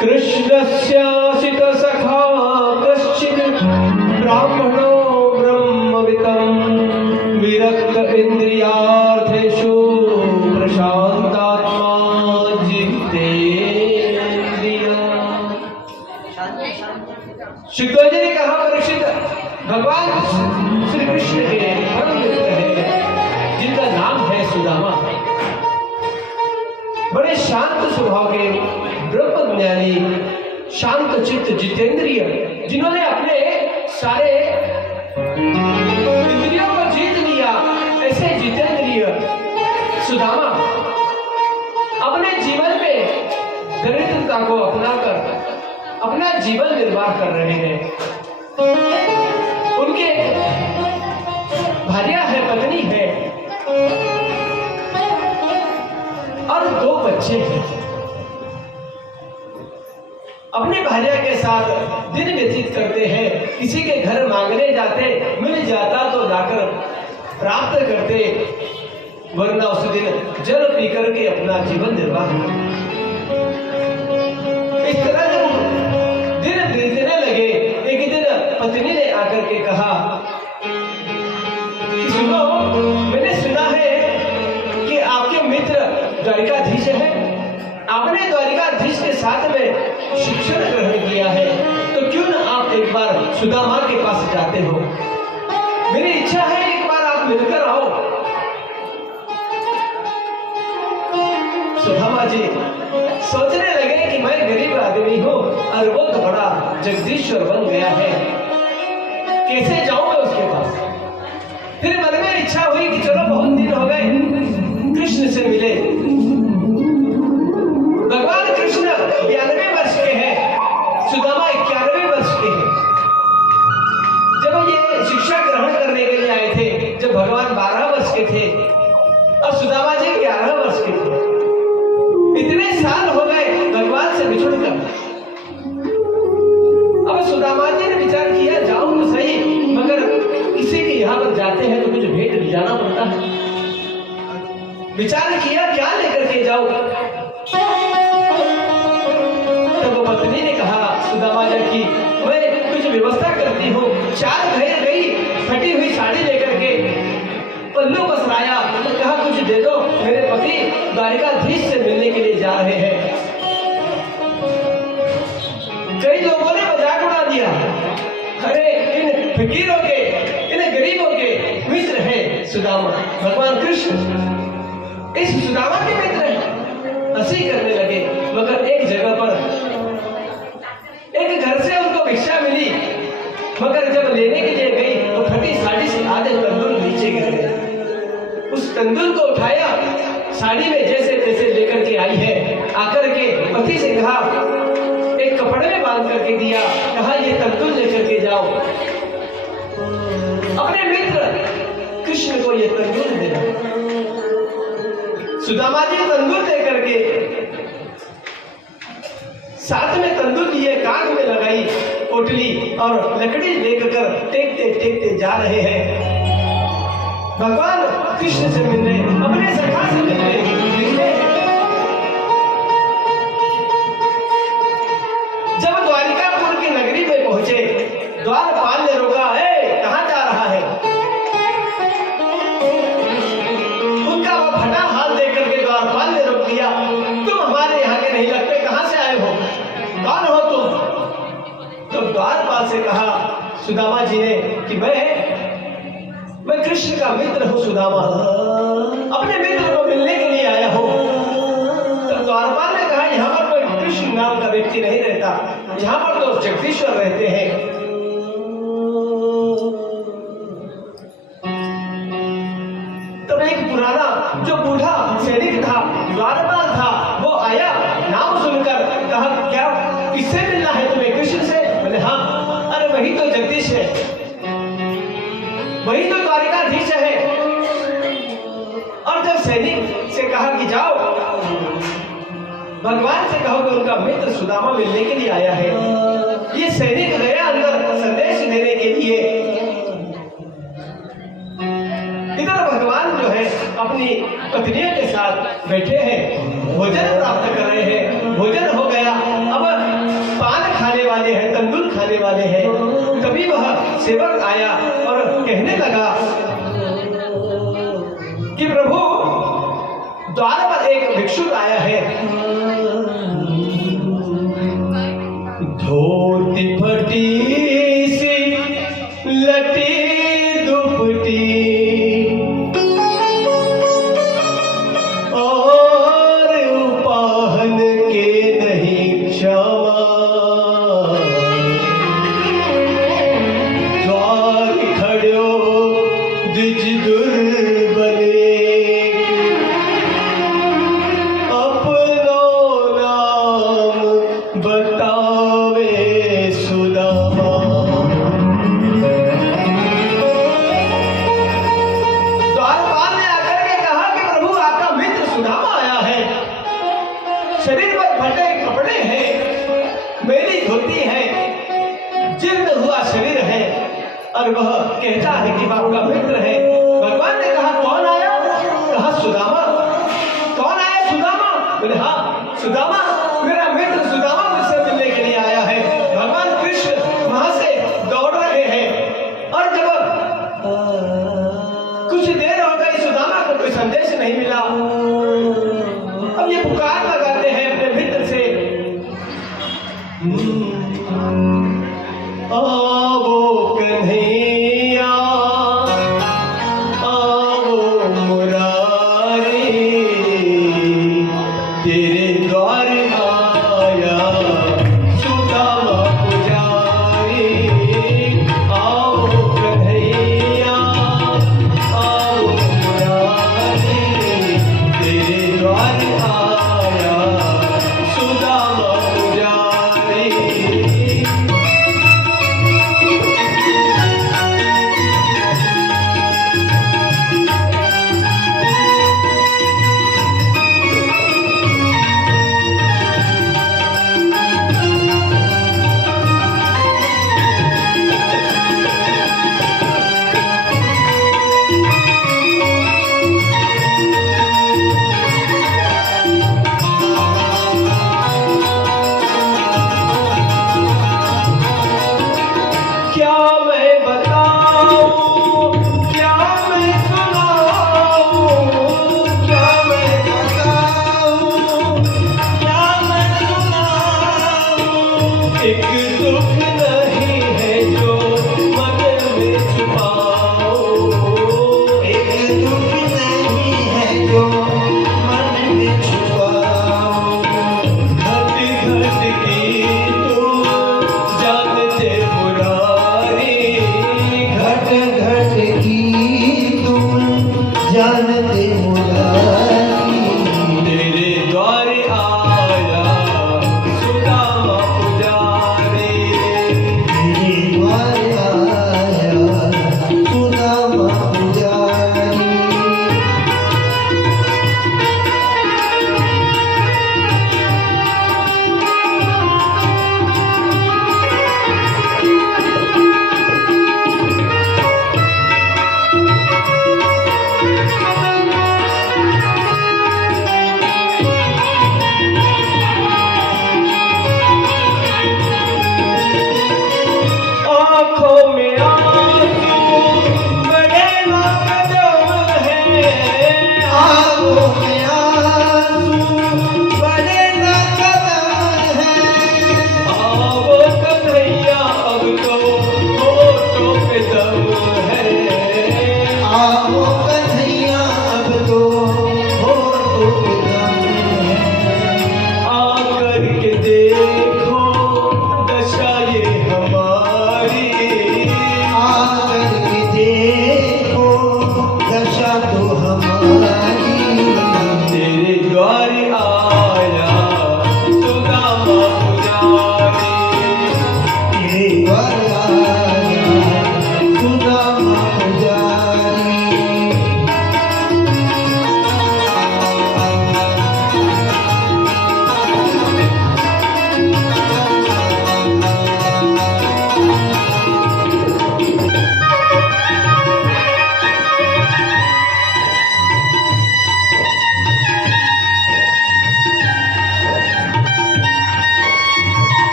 कृष्णस्यासित सखा कश्चित् ब्राह्मणो ब्रह्मवितं विरक्त इंद्रियार्थेषु प्रशांतात्मा जितेन्द्रिया। शुक्ला जी ने कहा, परीक्षित, भगवान श्री कृष्ण के परम मित्र हैं जिनका नाम है सुदामा, बड़े शांत स्वभाव के ब्रह्मज्ञानी, शांत चित्त जितेंद्रिय, जिन्होंने अपने सारे इंद्रियों को जीत लिया, ऐसे जितेंद्रिय सुदामा अपने जीवन में दरिद्रता को अपनाकर अपना जीवन निर्वाह कर रहे हैं। उनके भार्या है, पत्नी है और 2 बच्चे हैं। अपने भार्या के साथ दिन व्यतीत करते हैं, किसी के घर मांगने जाते, मिल जाता तो लाकर प्राप्त करते, वरना उस दिन जल पी करके अपना जीवन निर्वाह करते। इस तरह जब दिन बीतने लगे, एक दिन पत्नी ने आकर के कहा कि सुनो, मैंने सुना है कि आपके मित्र द्वारिकाधीश है, आपने द्वारिकाधीश के साथ में शिक्षण ग्रहण किया है, तो क्यों न आप एक बार सुदामा के पास जाते हो? मेरी इच्छा है एक बार आप मिलकर आओ। सुदामा जी सोचने लगे कि मैं गरीब आदमी हूँ और वो तो बड़ा जगदीश्वर बन गया है, कैसे जाऊं मैं उसके पास? फिर मन में इच्छा हुई कि चलो, बहुत दिन हो गए कृष्ण से मिले। भगवान कृष्ण 92 वर्ष के हैं, सुदामा 91 वर्ष के हैं। जब ये शिक्षा ग्रहण करने के लिए आए थे, जब भगवान 12 वर्ष के थे और सुदामा जी 11 वर्ष के थे, इतने साल हो गए भगवान से बिछुड़कर। अब सुदामा जी ने विचार किया, जाऊं तो सही, मगर किसी के यहाँ पर जाते हैं तो कुछ भेंट भी जाना पड़ता है। विचार किया, क्या लेकर के जाऊं? तब पत्नी ने कहा सुदामा जी की, मैं कुछ व्यवस्था करती हूँ। 4 घर गई, फटी हुई साड़ी लेकर के पल्लू पसराया, तो कहा कुछ दे दो, मेरे पति द्वारिकाधीश से मिलने के लिए जा रहे हैं। कई लोगों ने मजाक उड़ा दिया, अरे इन फकीरों के, इन गरीबों के मित्र है सुदामा, भगवान कृष्ण इस सुदामा के मित्र हैं। हंसी करने लगे, मगर एक जगह पर एक घर से उनको भिक्षा मिली, मगर जब लेने के लिए गई तो फटी साड़ी से आधे तंदूर नीचे गिर गए। उस तंदूर को उठाया, साड़ी में जैसे तैसे लेकर के आई है, आकर के पति से कहा, एक कपड़े में बांध करके दिया, कहा ये तंदूर लेकर के जाओ। अपने मित्र कृष्ण को ये तंदूर देना। सुदामा जी तंदूर लेकर के साथ में तंदूर लिए, कान में लगाई पोटली और लकड़ी लेकर टेकते टेकते जा रहे हैं भगवान कृष्ण से मिलने, अपने सखा से मिलने। जब द्वारिकापुर की नगरी में पहुंचे, द्वारपाल ने रोका, कहां जा रहा है? उनका वो फटा हाथ देकर के द्वारपाल ने रोक दिया, तुम हमारे यहाँ के नहीं लगते, कहां से आए हो, कौन हो तुम? तो द्वारपाल से कहा सुदामा जी ने कि मैं कृष्ण का मित्र हूं सुदामा, अपने मित्र को मिलने के लिए आया हूं। तो द्वारपाल ने कहा, यहाँ पर कोई कृष्ण नाम का व्यक्ति नहीं रहता, यहाँ पर तो जगदीश्वर रहते हैं। तब एक पुराना जो बूढ़ा सैनिक था, द्वारपाल था, वो आया, नाम सुनकर कहा, क्या किससे मिलना है तुम्हें? कृष्ण से? बोले हाँ। अरे वही तो जगदीश है, वही तो द्वारिकाधीश है। और जब सैनिक से कहा कि जाओ भगवान से कहो कि उनका मित्र सुदामा मिलने के लिए आया है, ये सैनिक गया अंदर संदेश देने के लिए। इधर भगवान जो है अपनी पत्नियों के साथ बैठे हैं, भोजन प्राप्त कर रहे हैं, भोजन हो गया। अब जाने वाले हैं। तभी वह सेवक आया और कहने लगा कि प्रभु, द्वार पर एक भिक्षुक आया है, धोती फटी सी लटी दुपटी और उपाहन के नहीं क्षमा, द्वार खड़ो द्विज दुर्बले, अपनो नाम बतावे सुदामा। द्वारपाल ने आकर के कहा कि प्रभु, आपका मित्र सुदामा आया है, शरीर पर फटे कपड़े हैं, मेरी धोती है, जीर्ण हुआ शरीर है, और वह कहता है कि आपका मित्र है। भगवान ने कहा कौन आया? कहा सुदामा। कौन आया? सुदामा। बोले हाँ सुदामा, मेरा मित्र सुदामा मुझसे मिलने के लिए आया है। भगवान कृष्ण वहां से दौड़ रहे हैं और जब कुछ देर हो गई, सुदामा को कोई संदेश नहीं मिला। अब ये पुकार लगाते हैं अपने मित्र से, आवो कन्हैया, आवो मुरारी, तेरे द्वार आया सुदामा पुजारी। आओ कन्हैया, आओ मुरारी, तेरे द्वार आया सुदामा पुजारी। क्या मैं बताऊं, क्या मैं सुनाऊं, क्या मैं बताऊं, क्या मैं सुनाऊं। एक दुख नहीं है जो मन में छुपाओ, एक दुख नहीं है जो मन में छुपाओ। घट घट की तुम जानते मुरारी, घट घट की तुम जानते मुरारी, तेरे द्वार आया सुदामा पुजारी।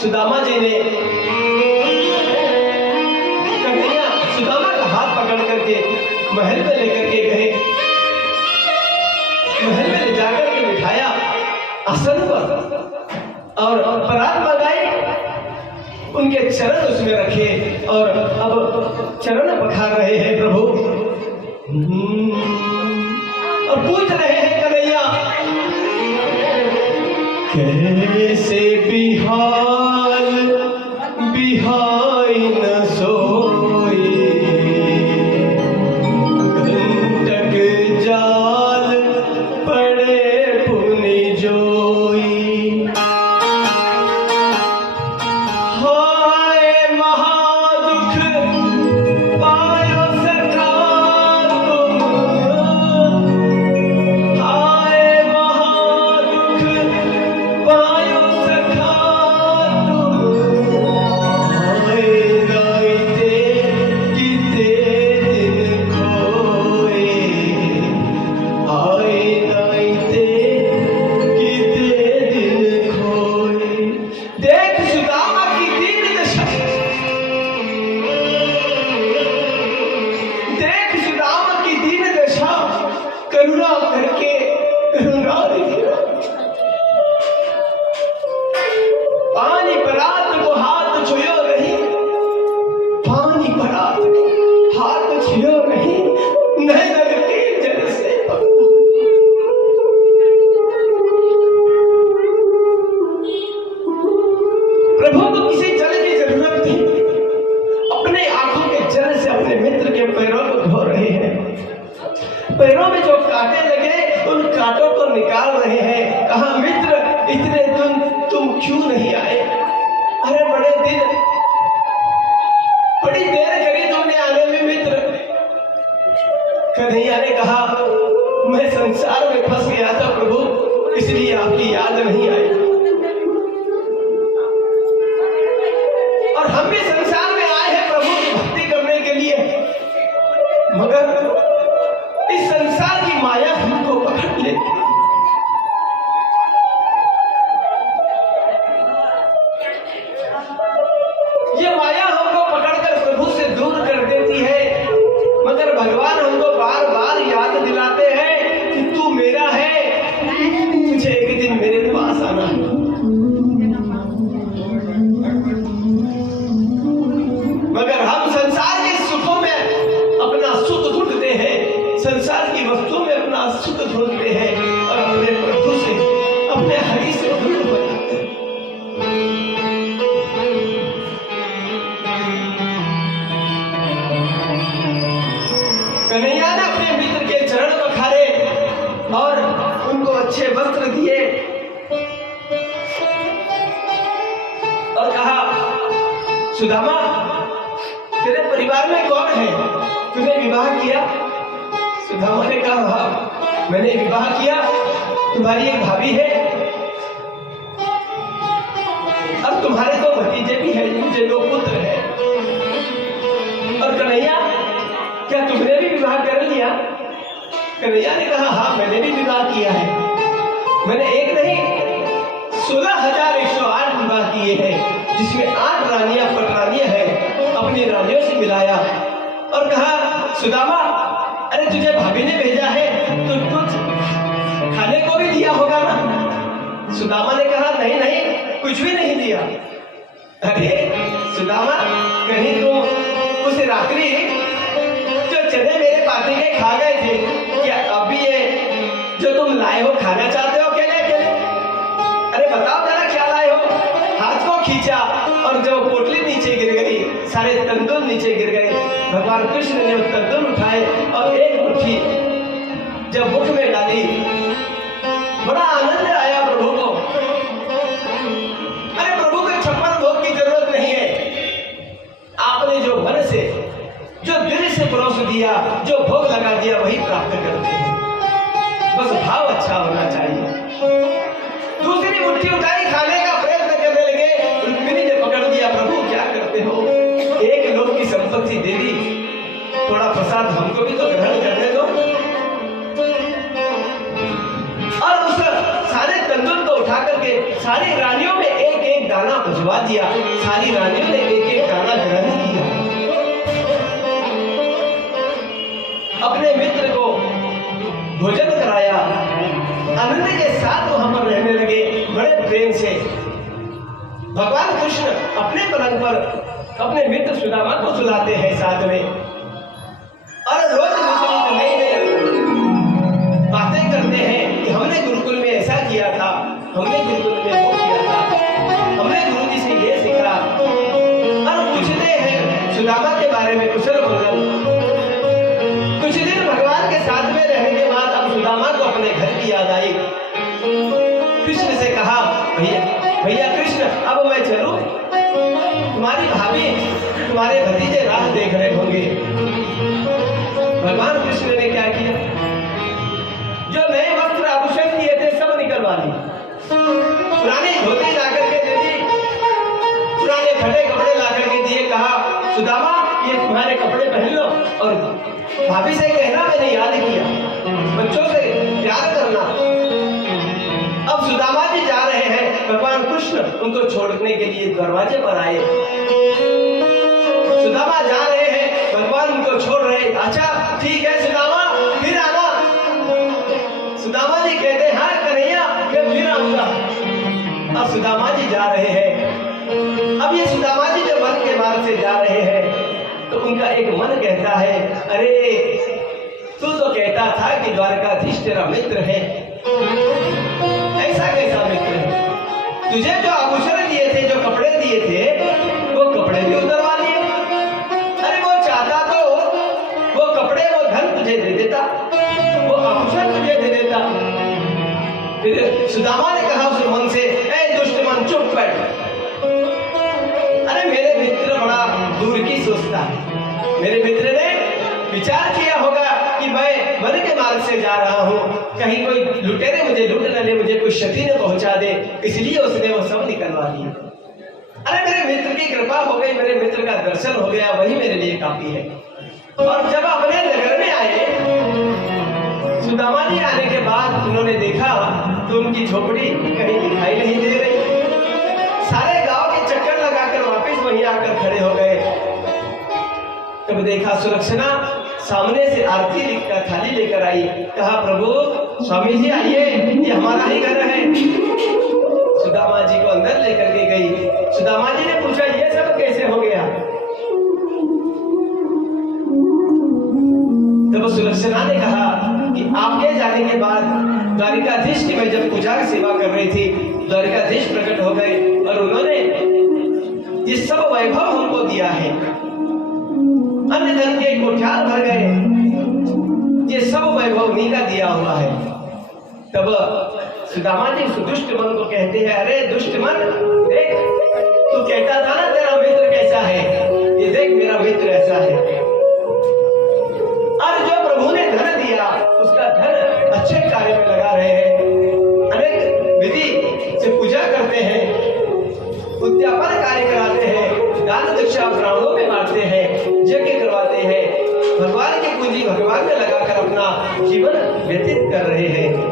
सुदामा जी ने कन्हैया सुदामा का हाथ पकड़ करके महल में लेकर के गए, महल में ले जाकर के बिठाया आसन पर और परात मंगाई, उनके चरण उसमें रखे और अब चरण पखार रहे हैं प्रभु और पूछ रहे हैं कन्हैया कैसे बिहाल बिहाई न सोई, घंटक जाल पड़े पुनि जोई, हाय महादुख पायो सखा तुम, हाय महादुख पायो सखा निकाल रहे हैं, कहा मित्र इतने दिन तुम क्यों नहीं आए? अरे बड़ी देर करी तुमने आने में मित्र। कन्हैया ने कहा मैं संसार में फंस गया था प्रभु, इसलिए आपकी याद नहीं आई। और हम भी संसार में आए हैं प्रभु की भक्ति करने के लिए, मगर इस संसार की माया हमको पकड़ लेती। ये माया हमको पकड़कर प्रभु से दूर कर देती है, मगर भगवान हमको बार बार याद दिलाते हैं कि तू मेरा है, तुझे एक दिन मेरे पास आना है। मगर हम संसार के सुखों में अपना सुख ढूंढते हैं, संसार की वस्तुओं में अपना सुख ढूंढते हैं और अपने प्रभु से, अपने हरि से दूर हो जाते हैं। कन्हैया ने अपने मित्र के चरण पखारे और उनको अच्छे वस्त्र दिए और कहा सुदामा तेरे परिवार में कौन है, तूने विवाह किया? सुदामा ने कहा हाँ मैंने विवाह किया, तुम्हारी एक भाभी है और तुम्हारे दो भतीजे भी हैं, मुझे दो पुत्र हैं। और कन्हैया क्या तुमने भी विवाह कर लिया? कन्हैया ने कहा हाँ मैंने भी विवाह किया है, मैंने एक नहीं 16,108 विवाह किए हैं, जिसमें 8 रानियां पटरानियां हैं, अपनी रानियों से मिलाया। और कहा सुदामा अरे तुझे भाभी ने भेजा है तो कुछ खाने को भी दिया होगा ना? सुदामा ने कहा नहीं नहीं कुछ भी नहीं दिया। अरे सुदामा कहीं तुम उस रात्रि चने मेरे पार्टी के खा गए थे, क्या अभी ये जो तुम लाए हो खाना चाहते हो अकेले अकेले? अरे बताओ जरा क्या लाए हो? हाथ को खींचा और जो पोटली नीचे गिर गई, सारे तंदूर नीचे गिर गए। भगवान कृष्ण ने वो तंदूर उठाए और एक मुट्ठी जब मुख में डाली, बड़ा आनंद आया प्रभु को। अरे प्रभु को 56 भोग की जरूरत नहीं है, आपने जो मन से जो दिल से परोस दिया, जो भोग लगा दिया वही प्राप्त करते हैं, बस भाव अच्छा होना चाहिए। दूसरी मुट्ठी उठाई, खाने का प्रयत्न करने लगे, रुक्मिणी ने पकड़ दिया। प्रभु क्या करते हो, एक लोग की संपत्ति दे दी, थोड़ा प्रसाद हमको भी तो ग्रहण करने दो। और उस सारे तंदूर को उठा करके सारी रानियों में एक एक दाना भिजवा दिया, सारी रानियों ने एक एक दाना ग्रहण किया। अपने मित्र को भोजन कराया, आनंद के साथ वहां पर रहने लगे बड़े प्रेम से। भगवान कृष्ण अपने पलंग पर अपने मित्र सुदामा को सुलाते हैं साथ में, और रोज नई नई बातें करते हैं कि हमने गुरुकुल में ऐसा किया था, हमने गुरुकुल में वो किया था, हमने गुरु जी से ये सीखा। और पूछते हैं सुदामा के बारे में कुशल मंगल। कुछ दिन भगवान के साथ में रहने के बाद अब सुदामा को अपने घर की याद आई। कृष्ण से कहा भैया कृष्ण अब मैं चलूं? तुम्हारी भाभी तुम्हारे भतीजे राह देख रहे होंगे। भगवान कृष्ण ने क्या किया, जो नए वस्त्र आभूषण किए थे सब निकलवा लिए, पुरानी धोती ला करके दे दी, पुराने फटे कपड़े ला करके दिए, कहा सुदामा ये तुम्हारे कपड़े पहन लो और भाभी से कहना मैंने याद किया, बच्चों से प्यार करना। अब सुदामा जी जा रहे हैं, भगवान कृष्ण उनको छोड़ने के लिए दरवाजे पर आए। सुदामा जा रहे हैं, भगवान उनको छोड़ रहे हैं। अच्छा ठीक है सुदामा फिर आना। सुदामा जी कहते हैं हाँ कन्हैया मैं फिर आऊंगा। अब सुदामा जी जा रहे हैं। अब ये सुदामा जी जब वन के मार्ग से जा रहे हैं तो उनका एक मन कहता है अरे तू तो कहता था कि द्वारकाधीश तेरा मित्र है, ऐसा कैसा मित्र है? तुझे जो आभूषण दिए थे, जो कपड़े दिए थे, वो कपड़े भी उतरवा लिए। अरे वो चाहता तो वो कपड़े वो धन तुझे दे देता, वो आभूषण तुझे दे देता, फिर सुदामा ने कहा उस मन से, ए दुष्ट मन चुप बैठ। अरे मेरे मित्र बड़ा दूर की सोचता है। मेरे मित्र ने विचार किया होगा कि मैं वन के मार्ग से जा रहा हूँ, कहीं कोई लुटेरे मुझे लूट न ले, मुझे कोई क्षति न पहुंचा दे, इसलिए उसने वो सब निकलवा दिए। अरे मेरे मित्र की कृपा हो गई, मेरे मित्र का दर्शन हो गया, वही मेरे लिए काफी है। और जब अपने नगर में आए, सुदामा जी आने के बाद उन्होंने देखा तो उनकी झोपड़ी कहीं दिखाई नहीं दे रही। सारे गांव के चक्कर लगाकर वापस वहीं आकर खड़े हो गए। तब देखा सुलक्षणा सामने से आरती लिखकर थाली लेकर आई। कहा, प्रभु स्वामी जी आइए, ये हमारा ही घर है। सुदामा जी को अंदर लेकर के गई। सुदामा जी ने पूछा, ये सब कैसे हो गया? तब सुलक्षणा ने कहा कि आपके जाने के बाद द्वारिकाधीश की मैं जब पूजा की सेवा कर रही थी, द्वारिकाधीश प्रकट हो गए और उन्होंने ये सब वैभव हमको दिया है, अन्य धन के कोठार भर गए, ये सब वैभव उन्हीं का दिया हुआ है। तब सुदामा जी उस दुष्ट मन को कहते हैं, अरे दुष्ट मन, देख तू कहता था ना तेरा मित्र कैसा है, ये देख मेरा मित्र ऐसा है। और जो प्रभु ने धन दिया उसका धन अच्छे कार्य में लगा रहे हैं, अनेक विधि से पूजा करते हैं, उद्यापन कार्य कराते हैं, दान दक्षिणा ब्राह्मणों में बांटते हैं, यज्ञ करवाते हैं, भगवान की पूंजी भगवान में लगाकर अपना जीवन व्यतीत कर रहे हैं।